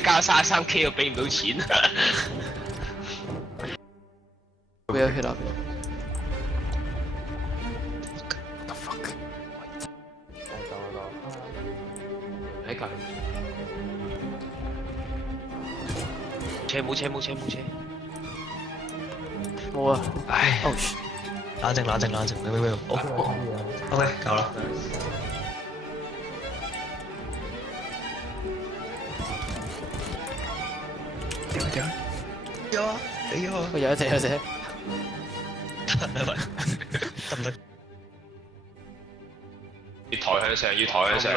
咧交33K 又俾唔到錢。會有血啊！ The fuck？ 喺隔離。冇車。冇啊！唉，冷靜，喂，好 ，OK， 夠啦。點啊？俾咗啊！有一隻。得唔得？要抬向上。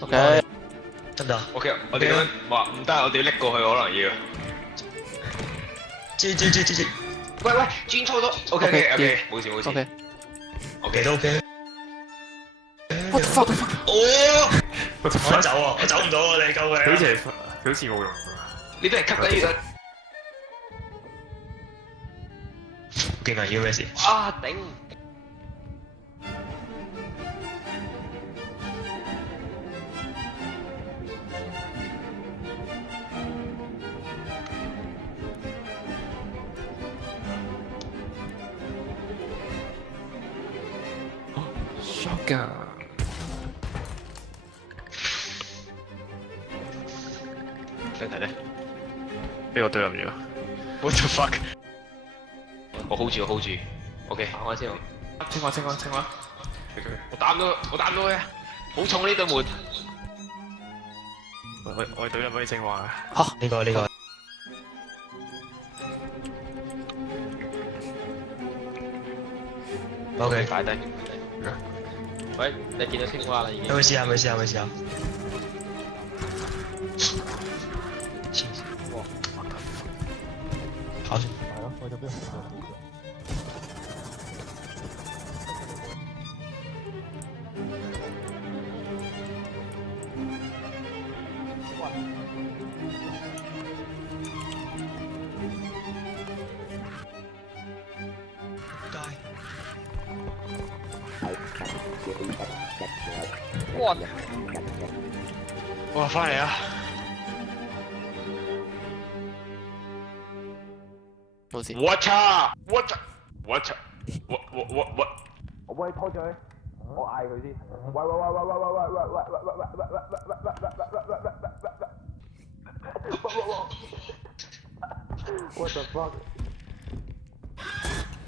OK。得唔得 OK， 我哋咁樣話唔得，我哋要拎過去可能要。知。喂，轉錯咗。OK， 冇事。OK 都 OK。 What the fuck？ 哦！我走啊！我走唔到啊！你救命！好似冇用。你都係吸緊呢個。勁啊！要咩事？啊頂！Shotgun。想睇咧？俾我對入咗。What the fuck？ 我 hold 住。OK， 行開先。清話。我打唔到佢啊！好重呢對門。我對入可以清話。嚇！呢個。OK， 擺低。喂，你見到青蛙啦已經。有冇試下？哇！跑先。係咯，我就俾人哇！翻嚟啊！冇事。What？我幫你拖住佢，我嗌佢先。喂！What the fuck？